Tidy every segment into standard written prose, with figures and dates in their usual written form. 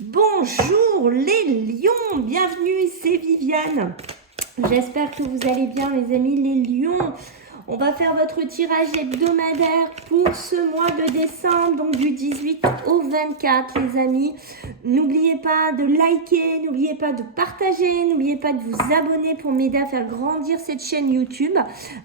Bonjour les lions, bienvenue, c'est Viviane. J'espère que vous allez bien mes amis les lions. On va faire votre tirage hebdomadaire pour ce mois de décembre, donc du 18 au 24 les amis. N'oubliez pas de liker, n'oubliez pas de partager, n'oubliez pas de vous abonner pour m'aider à faire grandir cette chaîne YouTube.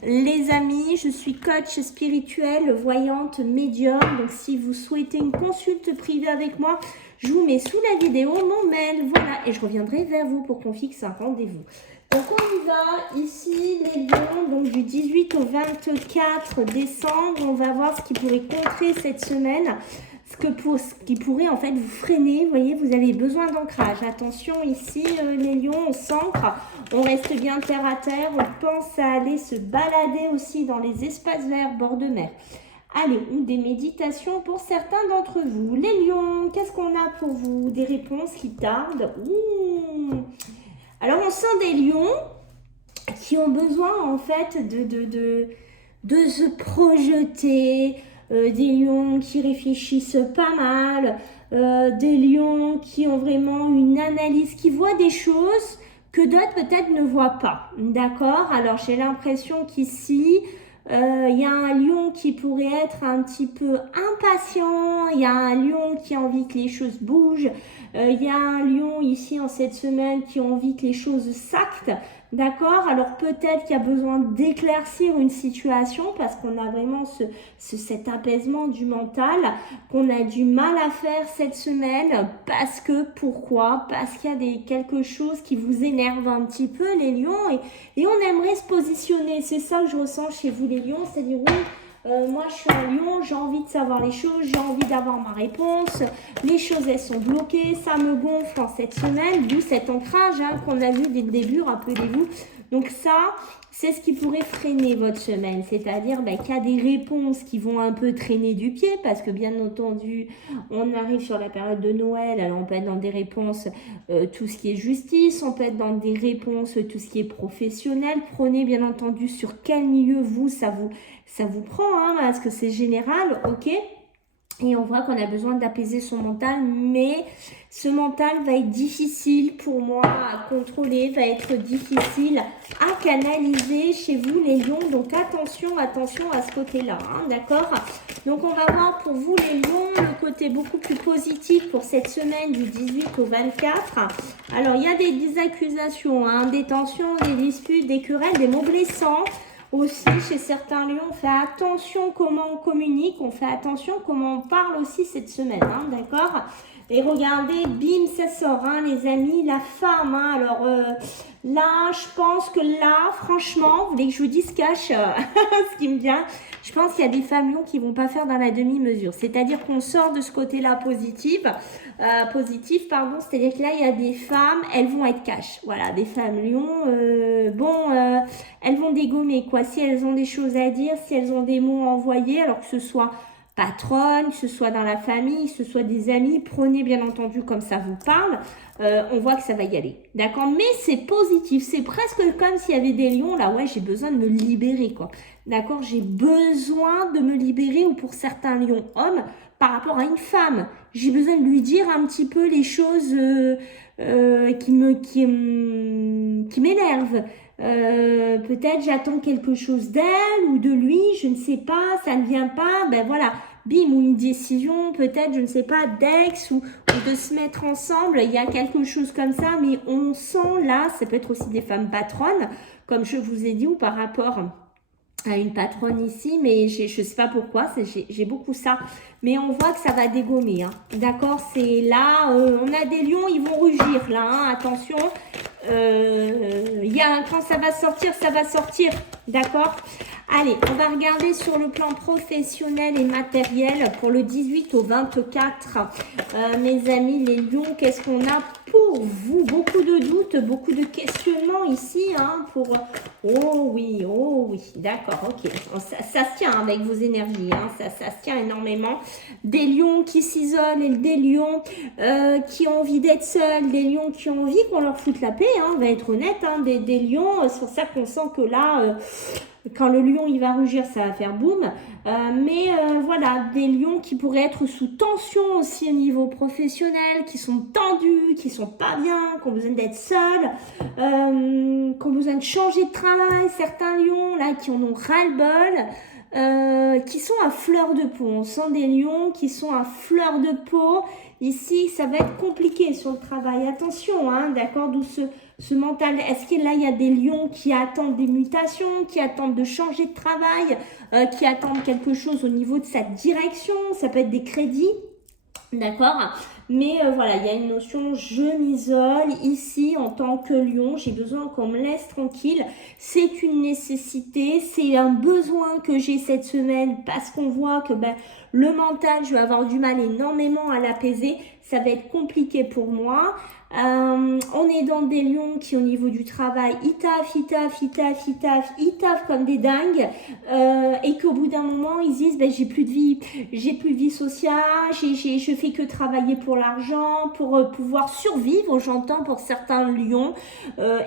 Les amis, je suis coach spirituelle, voyante, médium. Donc si vous souhaitez une consulte privée avec moi, je vous mets sous la vidéo mon mail, voilà, et je reviendrai vers vous pour qu'on fixe un rendez-vous. Donc on y va, ici les lions, donc du 18 au 24 décembre, on va voir ce qui pourrait contrer cette semaine, ce qui pourrait en fait vous freiner, vous voyez, vous avez besoin d'ancrage. Attention ici les lions, on s'ancre, on reste bien terre à terre, on pense à aller se balader aussi dans les espaces verts, bord de mer. Allez, des méditations pour certains d'entre vous. Les lions, qu'est-ce qu'on a pour vous? Des réponses qui tardent. Alors, on sent des lions qui ont besoin, en fait, de se projeter. Des lions qui réfléchissent pas mal. Des lions qui ont vraiment une analyse, qui voient des choses que d'autres peut-être ne voient pas. D'accord? Alors, j'ai l'impression qu'ici... y a un lion qui pourrait être un petit peu impatient, il y a un lion qui a envie que les choses bougent, il y a un lion ici en cette semaine qui a envie que les choses s'actent, d'accord? Alors peut-être qu'il y a besoin d'éclaircir une situation parce qu'on a vraiment cet apaisement du mental qu'on a du mal à faire cette semaine parce que, pourquoi? Parce qu'il y a quelque chose qui vous énerve un petit peu les lions et on aimerait se positionner, c'est ça que je ressens chez vous les lions, c'est-à-dire oui, moi je suis un lion, j'ai envie de savoir les choses, j'ai envie d'avoir ma réponse, les choses elles sont bloquées, ça me gonfle en cette semaine, d'où cet ancrage qu'on a vu dès le début, rappelez-vous. Donc ça, c'est ce qui pourrait freiner votre semaine, c'est-à-dire qu'il y a des réponses qui vont un peu traîner du pied, parce que bien entendu, on arrive sur la période de Noël, alors on peut être dans des réponses, tout ce qui est justice, on peut être dans des réponses, tout ce qui est professionnel. Prenez bien entendu sur quel milieu ça vous prend, parce que c'est général, ok ? Et on voit qu'on a besoin d'apaiser son mental, mais ce mental va être difficile pour moi à contrôler, va être difficile à canaliser chez vous les lions. Donc attention à ce côté-là, d'accord? Donc on va voir pour vous les lions le côté beaucoup plus positif pour cette semaine du 18 au 24. Alors il y a des accusations, des tensions, des disputes, des querelles, des mots blessants. Aussi, chez certains lions, on fait attention comment on communique, on fait attention comment on parle aussi cette semaine, d'accord? Et regardez, bim, ça sort, les amis, la femme, alors là, je pense que là, franchement, vous voulez que je vous dise cash ce qui me vient, je pense qu'il y a des femmes lions qui vont pas faire dans la demi-mesure, c'est-à-dire qu'on sort de ce côté-là positif, c'est-à-dire que là, il y a des femmes, elles vont être cash, voilà, des femmes lions, elles vont dégommer, quoi, si elles ont des choses à dire, si elles ont des mots à envoyer, alors que ce soit patronne, que ce soit dans la famille, que ce soit des amis, prenez bien entendu comme ça vous parle, on voit que ça va y aller, d'accord? Mais c'est positif, c'est presque comme s'il y avait des lions, là, ouais, j'ai besoin de me libérer, quoi, d'accord? J'ai besoin de me libérer, ou pour certains lions hommes, par rapport à une femme, j'ai besoin de lui dire un petit peu les choses qui m'énervent. Peut-être j'attends quelque chose d'elle ou de lui, je ne sais pas, ça ne vient pas, voilà, bim, ou une décision, peut-être, je ne sais pas, d'ex ou de se mettre ensemble, il y a quelque chose comme ça, mais on sent là, ça peut être aussi des femmes patronnes, comme je vous ai dit, ou par rapport à une patronne ici, mais je ne sais pas pourquoi, j'ai beaucoup ça, mais on voit que ça va dégommer, d'accord, c'est là, on a des lions, ils vont rugir là, attention, quand ça va sortir, d'accord. Allez, on va regarder sur le plan professionnel et matériel pour le 18 au 24. Mes amis, les lions, qu'est-ce qu'on a pour vous? Beaucoup de doutes, beaucoup de questionnements ici. Oh oui, d'accord, ok. Ça se tient avec vos énergies, ça se tient énormément. Des lions qui s'isolent et des lions qui ont envie d'être seuls, des lions qui ont envie qu'on leur foute la paix, on va être honnête, des lions, c'est pour ça qu'on sent que là... Quand le lion il va rugir, ça va faire boum. Voilà, des lions qui pourraient être sous tension aussi au niveau professionnel, qui sont tendus, qui sont pas bien, qui ont besoin d'être seuls, qui ont besoin de changer de travail. Certains lions là qui en ont ras-le-bol, qui sont à fleur de peau. On sent des lions qui sont à fleur de peau. Ici, ça va être compliqué sur le travail. Attention, hein, d'accord, d'où ce mental. Est-ce que là, il y a des lions qui attendent des mutations, qui attendent de changer de travail, qui attendent quelque chose au niveau de sa direction? Ça peut être des crédits, d'accord? Mais voilà, il y a une notion, je m'isole ici en tant que lion, j'ai besoin qu'on me laisse tranquille. C'est une nécessité, c'est un besoin que j'ai cette semaine parce qu'on voit que le mental, je vais avoir du mal énormément à l'apaiser. Ça va être compliqué pour moi. On est dans des lions qui au niveau du travail, ils taffent comme des dingues, et qu'au bout d'un moment ils disent j'ai plus de vie sociale, je fais que travailler pour l'argent, pour pouvoir survivre, j'entends pour certains lions,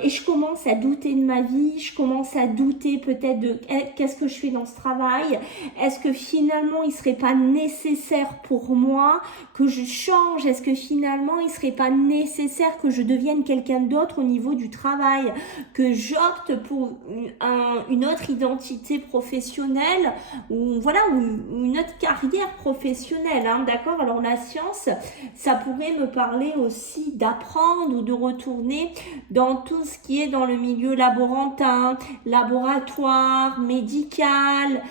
et je commence à douter de ma vie, je commence à douter peut-être de qu'est-ce que je fais dans ce travail, est-ce que finalement il serait pas nécessaire pour moi que je change, est-ce que finalement il serait pas nécessaire que je devienne quelqu'un d'autre au niveau du travail, que j'opte pour une autre identité professionnelle ou voilà, ou une autre carrière professionnelle, hein, d'accord? Alors la science, ça pourrait me parler aussi d'apprendre ou de retourner dans tout ce qui est dans le milieu laborantin, laboratoire, médical,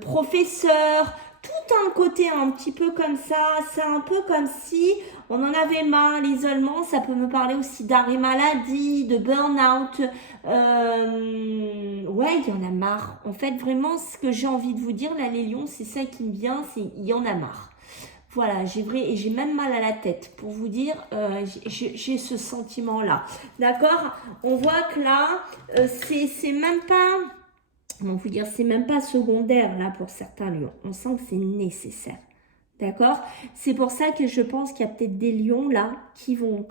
professeur, tout un côté un petit peu comme ça, c'est un peu comme si on en avait marre, l'isolement, ça peut me parler aussi d'arrêt maladie, de burn-out, ouais, il y en a marre. En fait, vraiment, ce que j'ai envie de vous dire, là, les lions, c'est ça qui me vient, c'est il y en a marre. Voilà, j'ai même mal à la tête pour vous dire, j'ai ce sentiment-là. D'accord? On voit que là, c'est même pas... Comment vous dire, c'est même pas secondaire là pour certains lions. On sent que c'est nécessaire. D'accord? C'est pour ça que je pense qu'il y a peut-être des lions là qui vont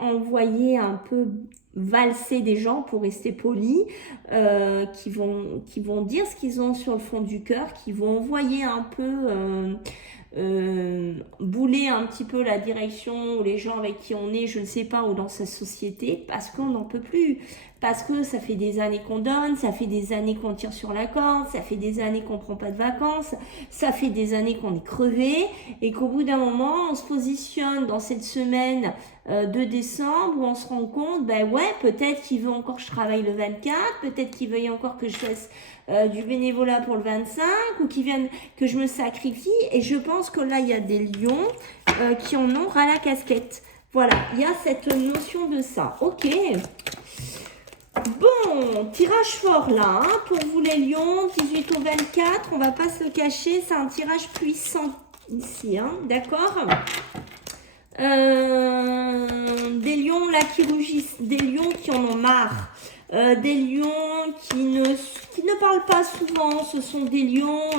envoyer un peu valser des gens pour rester polis, qui vont dire ce qu'ils ont sur le fond du cœur, qui vont envoyer un peu bouler un petit peu la direction ou les gens avec qui on est, je ne sais pas, ou dans sa société, parce qu'on n'en peut plus, parce que ça fait des années qu'on donne, ça fait des années qu'on tire sur la corde, ça fait des années qu'on prend pas de vacances, ça fait des années qu'on est crevé, et qu'au bout d'un moment, on se positionne dans cette semaine de décembre où on se rend compte, peut-être qu'il veut encore que je travaille le 24, peut-être qu'il veuille encore que je fasse du bénévolat pour le 25 ou qu'ils viennent que je me sacrifie, et je pense que là il y a des lions qui en ont ras la casquette. Voilà, il y a cette notion de ça. Ok, bon, tirage fort là, hein, pour vous les lions, 18 au 24, on va pas se le cacher, c'est un tirage puissant ici, hein, d'accord. Des lions là qui rougissent, des lions qui en ont marre, des lions qui ne parlent pas souvent, ce sont des lions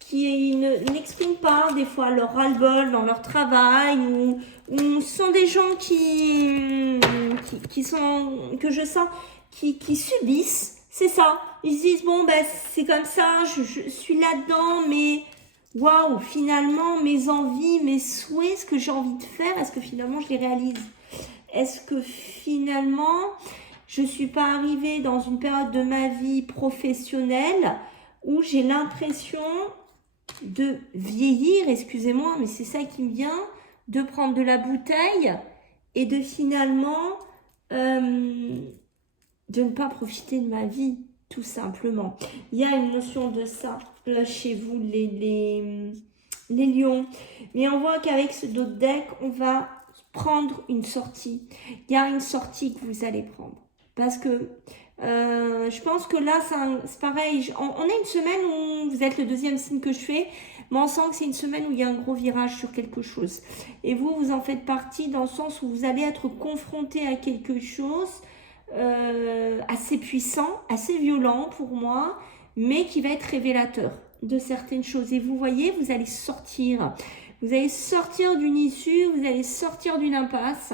qui n'expriment pas des fois leur ras-le-bol dans leur travail, ou ce sont des gens qui sont, que je sens, qui subissent, c'est ça, ils se disent bon c'est comme ça, je suis là-dedans, mais waouh, finalement, mes envies, mes souhaits, ce que j'ai envie de faire, est-ce que finalement je les réalise? Est-ce que finalement, je ne suis pas arrivée dans une période de ma vie professionnelle où j'ai l'impression de vieillir, excusez-moi, mais c'est ça qui me vient, de prendre de la bouteille et de finalement de ne pas profiter de ma vie, tout simplement. Il y a une notion de ça là chez vous, les lions. Mais on voit qu'avec ce dos de deck, on va prendre une sortie. Il y a une sortie que vous allez prendre. Parce que je pense que là, c'est pareil. On a une semaine où vous êtes le deuxième signe que je fais, mais on sent que c'est une semaine où il y a un gros virage sur quelque chose. Et vous en faites partie dans le sens où vous allez être confronté à quelque chose assez puissant, assez violent pour moi, mais qui va être révélateur de certaines choses. Et vous voyez, vous allez sortir d'une issue, vous allez sortir d'une impasse.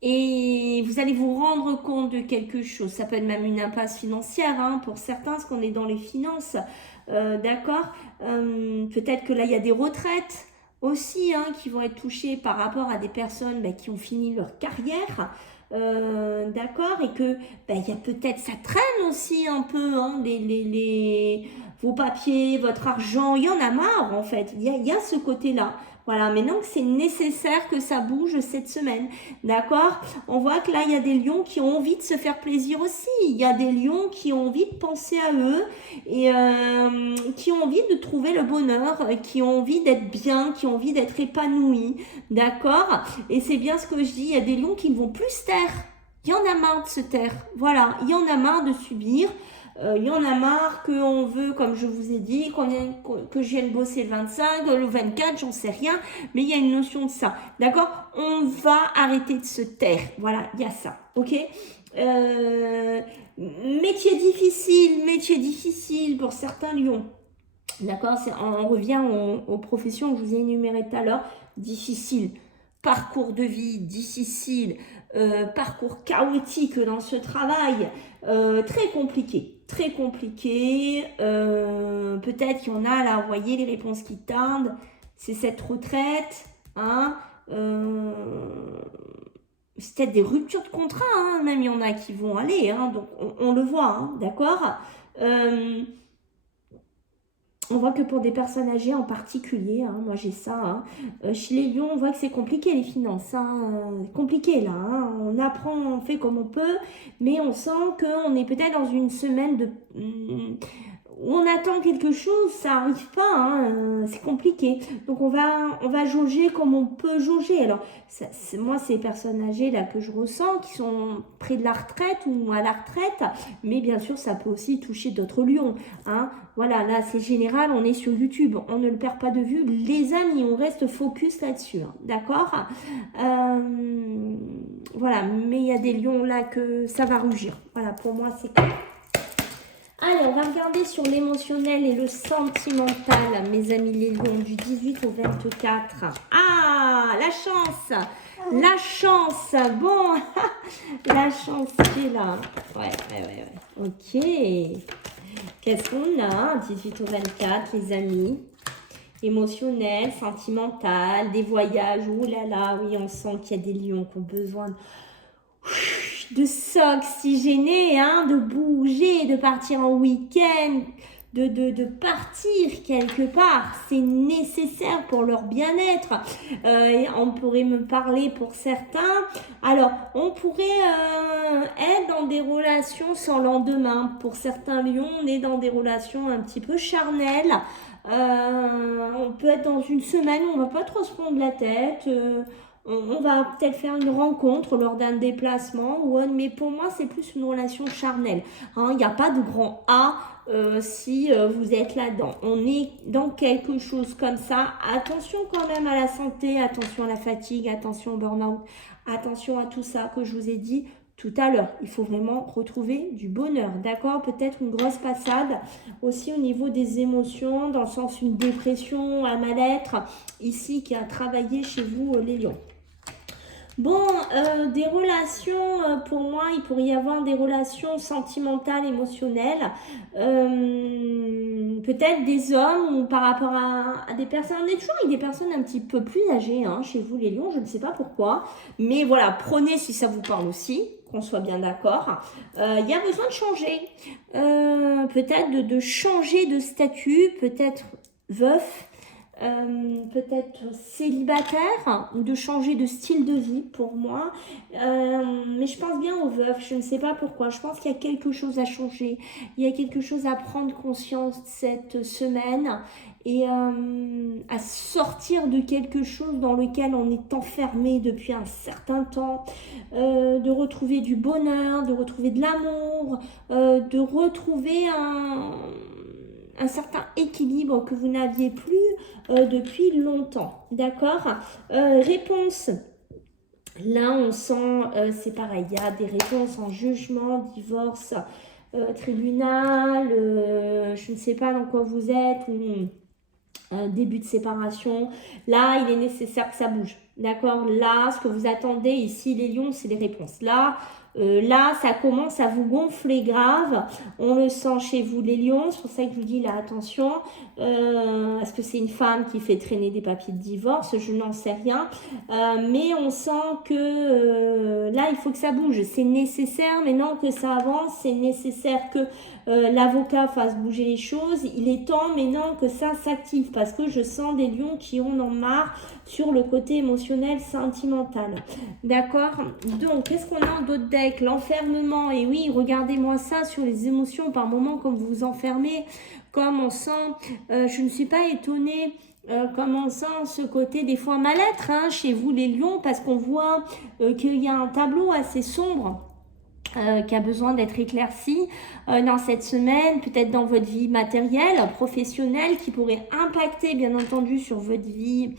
Et vous allez vous rendre compte de quelque chose. Ça peut être même une impasse financière hein, pour certains, parce qu'on est dans les finances. D'accord. Peut-être que là, il y a des retraites aussi hein, qui vont être touchées par rapport à des personnes bah, qui ont fini leur carrière. D'accord. Et que bah, il y a peut-être, ça traîne aussi un peu hein, vos papiers, votre argent. Il y en a marre en fait. Il y a ce côté-là. Voilà, maintenant que c'est nécessaire que ça bouge cette semaine, d'accord? On voit que là, il y a des lions qui ont envie de se faire plaisir aussi. Il y a des lions qui ont envie de penser à eux et qui ont envie de trouver le bonheur, qui ont envie d'être bien, qui ont envie d'être épanouis, d'accord? Et c'est bien ce que je dis, il y a des lions qui ne vont plus se taire. Il y en a marre de se taire. Voilà, il y en a marre de subir. Il y en a marre qu'on veut, comme je vous ai dit, que je vienne bosser le 25, le 24, j'en sais rien, mais il y a une notion de ça. D'accord? On va arrêter de se taire. Voilà, il y a ça. Ok? Métier difficile pour certains lions. D'accord? On revient aux professions que je vous ai énumérées tout à l'heure. Difficile. Parcours de vie difficile. Parcours chaotique dans ce travail. Très compliqué. Très compliqué. Peut-être qu'il y en a là, vous voyez les réponses qui tardent. C'est cette retraite. Hein, c'est peut-être des ruptures de contrat. Hein, même il y en a qui vont aller. Hein, donc on le voit. Hein, d'accord. On voit que pour des personnes âgées en particulier, hein, moi j'ai ça, hein, chez les lions, on voit que c'est compliqué les finances, hein, compliqué là, hein, on apprend, on fait comme on peut, mais on sent qu'on est peut-être dans une semaine de... où on attend quelque chose, ça n'arrive pas, hein, c'est compliqué. Donc on va jauger comme on peut jauger. Alors moi c'est les personnes âgées là que je ressens qui sont près de la retraite ou à la retraite, mais bien sûr ça peut aussi toucher d'autres lions. Hein. Voilà, là c'est général, on est sur YouTube, on ne le perd pas de vue, les amis, on reste focus là-dessus, hein, d'accord. Voilà, mais il y a des lions là que ça va rougir. Voilà, pour moi c'est clair. Allez, on va regarder sur l'émotionnel et le sentimental, mes amis les lions, du 18 au 24. Ah, la chance! La chance! Bon, la chance qui est là. Ouais. Ok. Qu'est-ce qu'on a? 18 au 24, les amis. Émotionnel, sentimental, des voyages. Ouh là là, oui, on sent qu'il y a des lions qui ont besoin de s'oxygéner, hein, de bouger, de partir en week-end, de partir quelque part. C'est nécessaire pour leur bien-être. On pourrait me parler pour certains. Alors, on pourrait être dans des relations sans lendemain. Pour certains lions, on est dans des relations un petit peu charnelles. On peut être dans une semaine où on va pas trop se prendre la tête. On va peut-être faire une rencontre lors d'un déplacement, mais pour moi, c'est plus une relation charnelle. Il n'y a pas de grand A si vous êtes là-dedans. On est dans quelque chose comme ça. Attention quand même à la santé, attention à la fatigue, attention au burn-out, attention à tout ça que je vous ai dit tout à l'heure. Il faut vraiment retrouver du bonheur, d'accord? Peut-être une grosse passade aussi au niveau des émotions, dans le sens une dépression, un mal-être, ici qui a travaillé chez vous les lions. Bon, des relations, pour moi, il pourrait y avoir des relations sentimentales, émotionnelles. Peut-être des hommes ou par rapport à des personnes. On est toujours avec des personnes un petit peu plus âgées, hein, chez vous les lions, je ne sais pas pourquoi. Mais voilà, prenez si ça vous parle aussi, qu'on soit bien d'accord. Il y a besoin de changer. Peut-être de changer de statut, peut-être veuf. Peut-être célibataire ou de changer de style de vie pour moi, mais je pense bien aux veufs, je ne sais pas pourquoi, je pense qu'il y a quelque chose à changer, il y a quelque chose à prendre conscience cette semaine et à sortir de quelque chose dans lequel on est enfermé depuis un certain temps, de retrouver du bonheur, de retrouver de l'amour, de retrouver un certain équilibre que vous n'aviez plus depuis longtemps. D'accord. Réponse. Là, on sent, c'est pareil, il y a des réponses en jugement, divorce, tribunal, je ne sais pas dans quoi vous êtes, début de séparation. Là, il est nécessaire que ça bouge. D'accord, là, ce que vous attendez ici, les lions, c'est des réponses. Là, ça commence à vous gonfler grave. On le sent chez vous, les lions. C'est pour ça que je vous dis, là, attention. Est-ce que c'est une femme qui fait traîner des papiers de divorce? Je n'en sais rien. Mais on sent que là, il faut que ça bouge. C'est nécessaire, mais non que ça avance. C'est nécessaire que l'avocat fasse bouger les choses. Il est temps, mais non que ça s'active. Parce que je sens des lions qui en ont marre sur le côté émotionnel, sentimental. D'accord? Donc, qu'est-ce qu'on a en d'autres decks? L'enfermement. Et oui, regardez-moi ça sur les émotions par moment, comme vous vous enfermez, comme on sent. Je ne suis pas étonnée. Comme on sent ce côté des fois mal-être chez vous les lions, parce qu'on voit qu'il y a un tableau assez sombre qui a besoin d'être éclairci dans cette semaine, peut-être dans votre vie matérielle, professionnelle, qui pourrait impacter bien entendu sur votre vie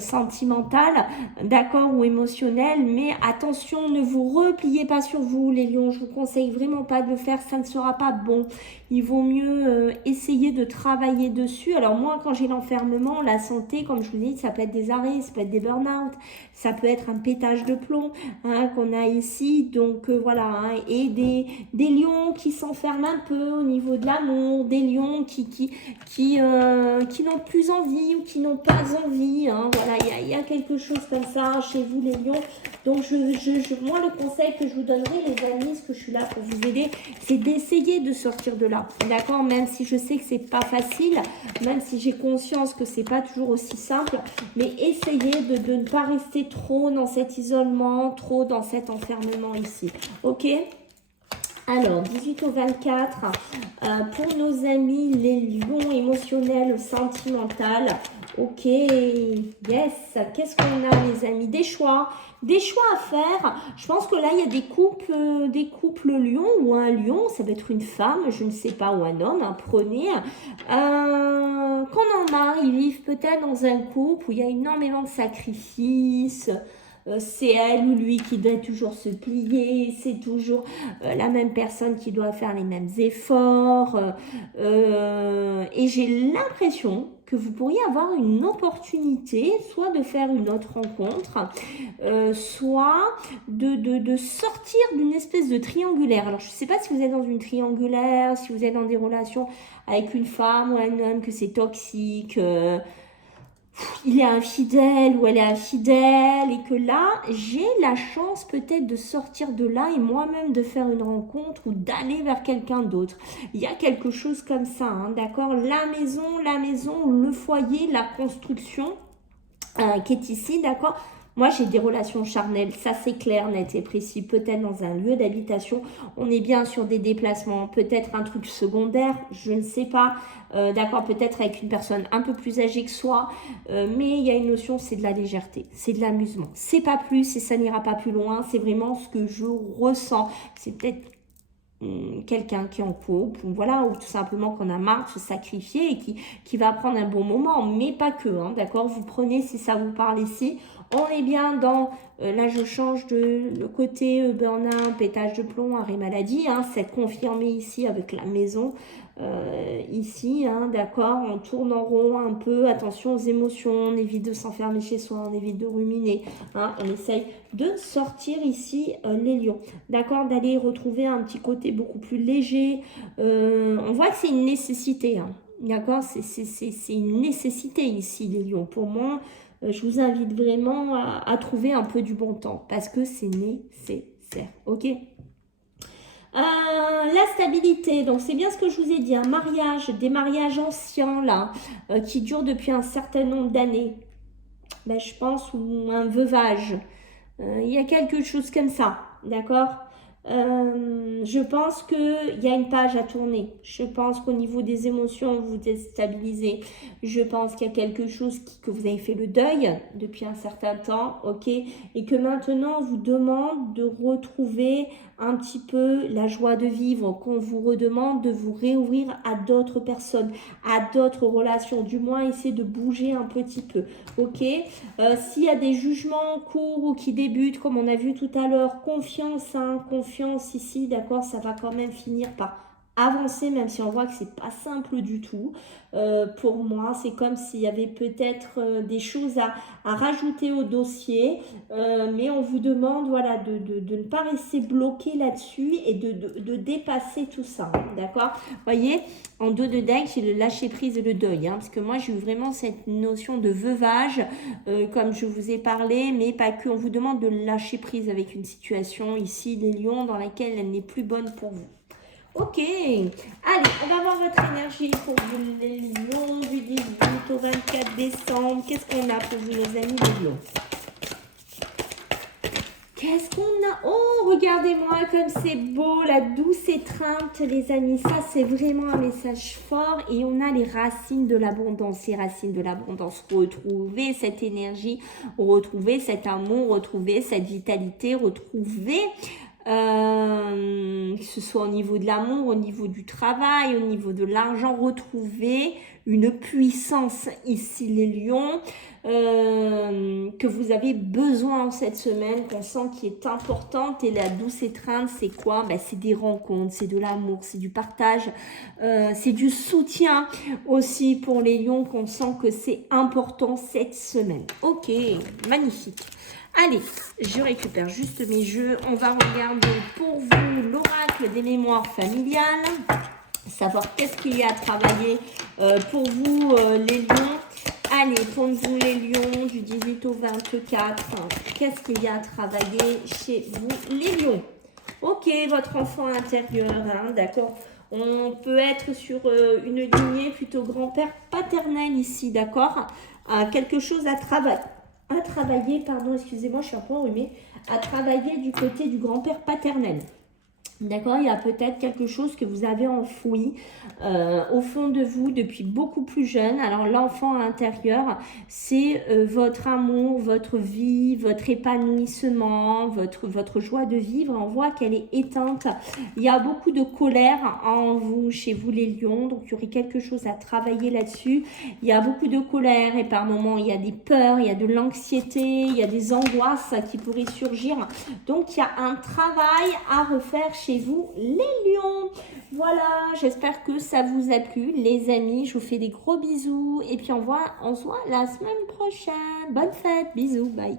sentimentale, d'accord, ou émotionnelle. Mais attention, ne vous repliez pas sur vous les lions, je vous conseille vraiment pas de le faire, ça ne sera pas bon. Il vaut mieux essayer de travailler dessus. Alors moi, quand j'ai l'enfermement, la santé, comme je vous dis, ça peut être des arrêts, ça peut être des burn-out, ça peut être un pétage de plomb qu'on a ici. Donc voilà, et des lions qui s'enferment un peu au niveau de l'amour, des lions qui n'ont plus envie ou qui n'ont pas envie. Voilà, il y a quelque chose comme ça chez vous les lions. Donc moi, le conseil que je vous donnerai, les amis, ce que je suis là pour vous aider, c'est d'essayer de sortir de là. D'accord, même si je sais que c'est pas facile, même si j'ai conscience que c'est pas toujours aussi simple, mais essayez de ne pas rester trop dans cet isolement, trop dans cet enfermement ici. Ok? Alors, 18 au 24, pour nos amis, les lions émotionnels, sentimentales. Ok, yes. Qu'est-ce qu'on a, les amis? Des choix à faire. Je pense que là, il y a des couples lions ou un lion, ça peut être une femme, je ne sais pas, ou un homme, prenez. Qu'on en marre, ils vivent peut-être dans un couple où il y a énormément de sacrifices. C'est elle ou lui qui doit toujours se plier, c'est toujours la même personne qui doit faire les mêmes efforts. Et j'ai l'impression que vous pourriez avoir une opportunité, soit de faire une autre rencontre, soit de sortir d'une espèce de triangulaire. Alors, je ne sais pas si vous êtes dans une triangulaire, si vous êtes dans des relations avec une femme ou un homme, que c'est toxique, il est infidèle ou elle est infidèle, et que là, j'ai la chance peut-être de sortir de là et moi-même de faire une rencontre ou d'aller vers quelqu'un d'autre. Il y a quelque chose comme ça, d'accord? La maison, le foyer, la construction qui est ici, d'accord? Moi, j'ai des relations charnelles, ça c'est clair, net et précis, peut-être dans un lieu d'habitation. On est bien sur des déplacements, peut-être un truc secondaire, je ne sais pas. D'accord, peut-être avec une personne un peu plus âgée que soi, mais il y a une notion, c'est de la légèreté, c'est de l'amusement. C'est pas plus et ça n'ira pas plus loin, c'est vraiment ce que je ressens. C'est peut-être quelqu'un qui est en couple, voilà, ou tout simplement qu'on a marre de se sacrifier et qui va prendre un bon moment, mais pas que, d'accord, vous prenez si ça vous parle ici. On est bien dans, là je change de le côté burn-out, pétage de plomb, arrêt maladie, c'est confirmé ici avec la maison, ici, d'accord, on tourne en rond un peu, attention aux émotions, on évite de s'enfermer chez soi, on évite de ruminer, on essaye de sortir ici les lions, d'accord, d'aller retrouver un petit côté beaucoup plus léger, on voit que c'est une nécessité, d'accord, c'est une nécessité ici les lions, pour moi. Je vous invite vraiment à trouver un peu du bon temps parce que c'est nécessaire, ok? La stabilité, donc c'est bien ce que je vous ai dit, un mariage, des mariages anciens là, qui durent depuis un certain nombre d'années, je pense, ou un veuvage, il y a quelque chose comme ça, d'accord? Je pense qu'il y a une page à tourner. Je pense qu'au niveau des émotions, vous êtes stabilisé. Je pense qu'il y a quelque chose que vous avez fait le deuil depuis un certain temps, ok? Et que maintenant, on vous demande de retrouver un petit peu la joie de vivre, qu'on vous redemande de vous réouvrir à d'autres personnes, à d'autres relations. Du moins, essayer de bouger un petit peu, ok? S'il y a des jugements en cours ou qui débutent, comme on a vu tout à l'heure, confiance ici, d'accord, ça va quand même finir par avancer, même si on voit que c'est pas simple du tout. Pour moi, c'est comme s'il y avait peut-être des choses à rajouter au dossier, mais on vous demande voilà, de ne pas rester bloqué là-dessus et de dépasser tout ça, d'accord? Vous voyez, en dos de deck, j'ai le lâcher prise et le deuil, parce que moi, j'ai eu vraiment cette notion de veuvage, comme je vous ai parlé, mais pas que. On vous demande de lâcher prise avec une situation ici, des lions, dans laquelle elle n'est plus bonne pour vous. Ok, allez, on va voir votre énergie pour vous les lions du 18 au 24 décembre. Qu'est-ce qu'on a pour vous les amis les lions? Qu'est-ce qu'on a? Oh, regardez-moi comme c'est beau, la douce étreinte les amis. Ça, c'est vraiment un message fort. Et on a les racines de l'abondance. Les racines de l'abondance. Retrouver cette énergie, retrouver cet amour, retrouver cette vitalité, retrouver... que ce soit au niveau de l'amour, au niveau du travail, au niveau de l'argent, retrouver une puissance ici les lions que vous avez besoin cette semaine, qu'on sent qui est importante. Et la douce étreinte, c'est quoi? C'est des rencontres, c'est de l'amour, c'est du partage, c'est du soutien aussi pour les lions, qu'on sent que c'est important cette semaine. Ok, magnifique. Allez, je récupère juste mes jeux. On va regarder pour vous l'oracle des mémoires familiales. Savoir qu'est-ce qu'il y a à travailler pour vous les lions. Allez, pour vous les lions du 18 au 24. Qu'est-ce qu'il y a à travailler chez vous les lions? Ok, votre enfant intérieur, d'accord. On peut être sur une lignée plutôt grand-père paternel ici, d'accord. Quelque chose à travailler, pardon, excusez-moi, je suis un peu enrhumée, à travailler du côté du grand-père paternel. D'accord, il y a peut-être quelque chose que vous avez enfoui au fond de vous depuis beaucoup plus jeune. Alors l'enfant à l'intérieur, c'est votre amour, votre vie, votre épanouissement, votre joie de vivre. On voit qu'elle est éteinte. Il y a beaucoup de colère en vous, chez vous les lions. Donc il y aurait quelque chose à travailler là-dessus. Il y a beaucoup de colère et par moments il y a des peurs, il y a de l'anxiété, il y a des angoisses qui pourraient surgir. Donc il y a un travail à refaire chez vous les lions. Voilà, j'espère que ça vous a plu les amis. Je vous fais des gros bisous et puis on se voit la semaine prochaine. Bonne fête, bisous, bye.